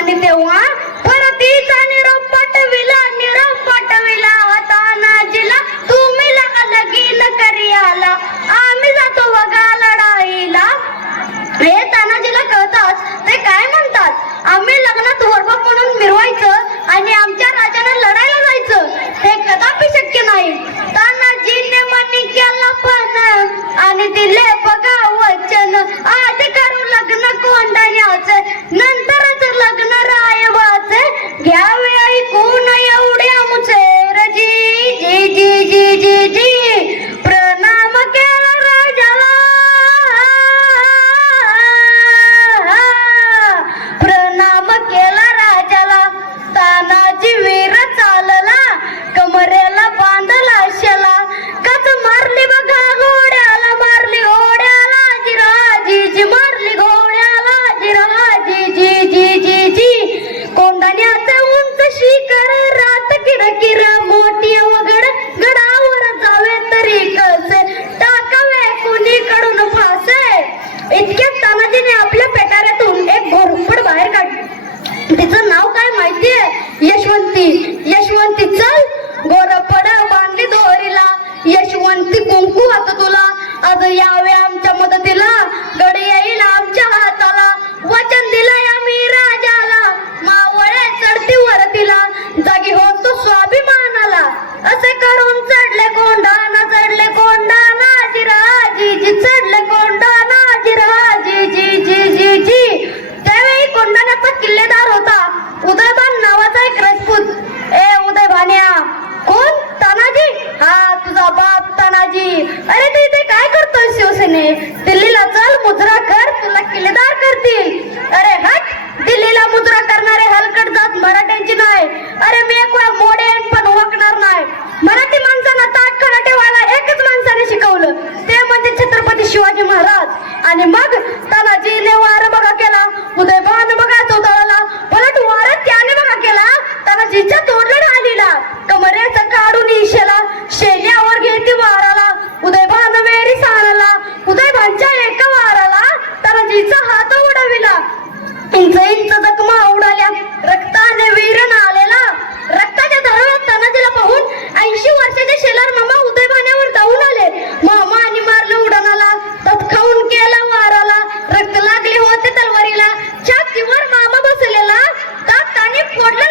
आणि तेव्हा परत तिचा निरोप पटविला निरोप पटविला होता नाजीला. तुम्ही लगी करी आला आम्ही जातो बघा अरे तू इथे काय करतोय शिवसेने? दिल्लीला चल मुजरा कर तुला किल्लेदार करतील. अरे हट दिल्लीला मुजरा करणारे हलकट जात मराठ्यांची नाही. अरे मी एक वेळा मोडेन पण ओळखणार नाही. मराठी माणसांना ताट खडा ठेवायला एकच माणसाने शिकवलं. ते म्हणजे छत्रपती शिवाजी महाराज. आणि मग तानाजीने वार बघा केला. उदयभान बघा चौदाळाला पलट वार त्याने बघा केला. तानाजीच्या तोंडला आलीला कमरेचा काढून इशेला. করলো